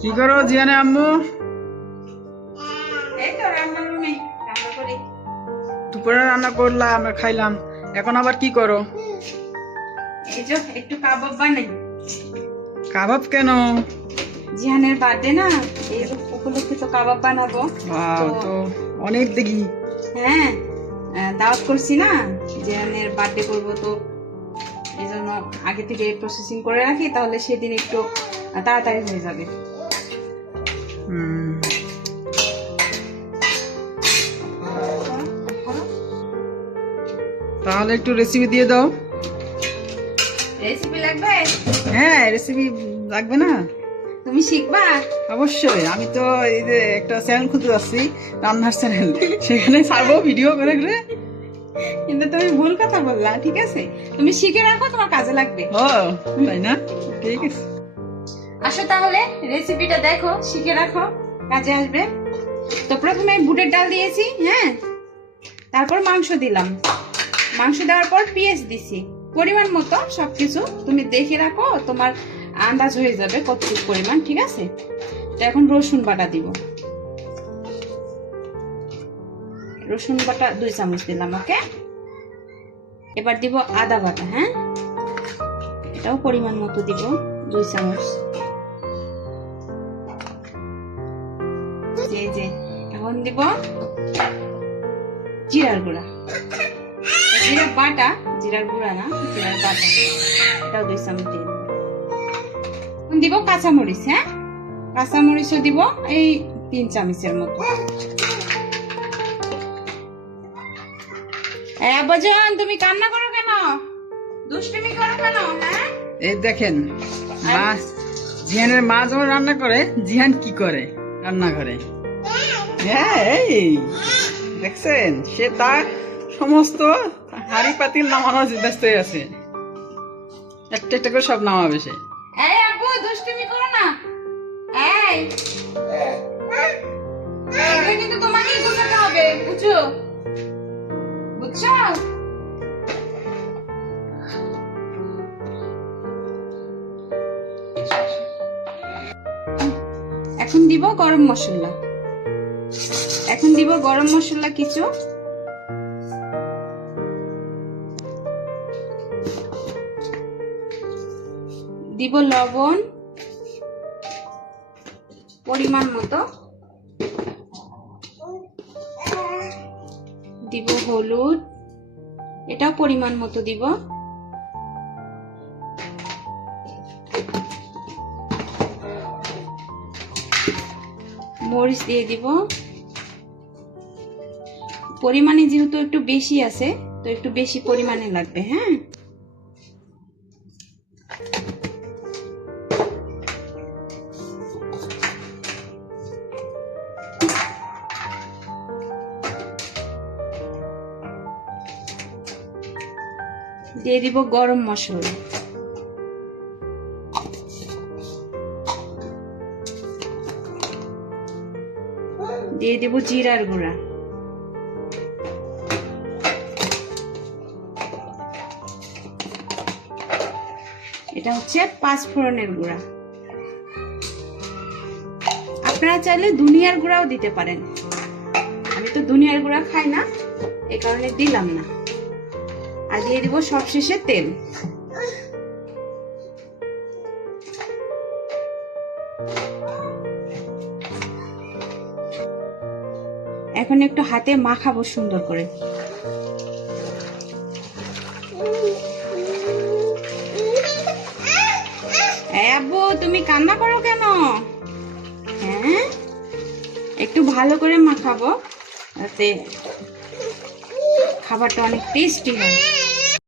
কি করো জিয়ানে আম্মু? এই তো রান্নার রুমে রান্না করি। দুপুরে রান্না করলাম, আমরা খাইলাম। এখন আবার কি করো? এই যে একটু কাবাব বানাই। কাবাব কেন? জিহানের বার্থডে না, এই যে উপলক্ষে তো কাবাব বানাবো। ওয়াও, তো অনেক দেখি। হ্যাঁ, দাওয়াত করছি না, জিহানের বার্থডে করবো, তো এই জন্য আগে থেকে প্রসেসিং করে রাখি, তাহলে সেদিন একটু তাড়াতাড়ি হয়ে যাবে। তাহলে একটু রেসিপি দিয়ে দাও। রেসিপি লাগবে? হ্যাঁ, রেসিপি লাগবে না? তুমি শিখবা? অবশ্যই। আমি তো এই যে একটা চ্যানেল খুলতে যাচ্ছি, রান্নার চ্যানেল, সেখানে ছাড়বো ভিডিও করে করে। কিন্তু তুমি ভুল কথা বললা, ঠিক আছে? তুমি শিখে রাখো, তোমার কাজে লাগবে। ও তাই না? ঠিক আছে। আসো তাহলে রেসিপিটা দেখো, শিখে রাখো, কাজে আসবে। তো প্রথমে বুটের ডাল দিয়েছি, হ্যাঁ, তারপর মাংস দিলাম। মাংস দেওয়ার পর পেঁয়াজ দিছি পরিমাণ মতো। সবকিছু তুমি দেখে রাখো, তোমার আন্দাজ হয়ে যাবে কতটুকু পরিমাণ, ঠিক আছে? তো এখন রসুন বাটা দিব। রসুন বাটা 2 চামচ দিলাম, ওকে। এবার দিব আদা বাটা, হ্যাঁ, এটাও পরিমাণ মতো দিব 2 চামচ। যে এখন দিব জিরার গুঁড়া, জিরা বাটা, জিরার গুঁড়া না, জিরার বাটা, এটাও 2 চামচ দিয়ে দিব। এখন দিব কাঁচামরিচ, হ্যাঁ, কাঁচামরিচও দিব এই 3 চামচের মতো। আব্বাজান, তুমি কান্না করো কেন? দুষ্টুমি করো কেন? হ্যাঁ, এই দেখেন, মা, জিহানের মা যখন রান্না করে, জিহান কি করে রান্না করে? হ্যাঁ, এই দেখছেন, সে তার সমস্ত হাড়ি পাতিল নামানোর ব্যস্ত হয়ে আছে। একটা একটা করে সব নামাবে সে। এই আব্বু, দুষ্টুমি করো না। এই এটা কিন্তু তোমাকেই গোছাতে হবে, বুঝছো? বুঝছো? এখন দিব গরম মশলা। এখন দিব গরম মশলা কিছু। দিব লবণ পরিমাণ মতো। দিব হলুদ, এটাও পরিমাণ মতো দিব। মরিচ দিয়ে দিব পরিমাণে, যেহেতু একটু বেশি আছে, তো একটু বেশি পরিমাণে লাগবে, হ্যাঁ। দিয়ে দিব গরম মশলা। দিয়ে দিব জিরার গুঁড়া। এটা হচ্ছে 5 ফোড়নের গুঁড়া। আপনারা চাইলে ধনিয়ার গুঁড়াও দিতে পারেন। আমি তো ধনিয়ার গুঁড়া খাই না, এই কারণে দিলাম না। আর দিয়ে দিব সবশেষে তেল। এখন একটু হাতে মাখাবো সুন্দর করে। আব্বু, তুমি কান্না করো কেন? হ্যাঁ, একটু ভালো করে মাখাবো, যাতে খাবারটা অনেক টেস্টি হয়।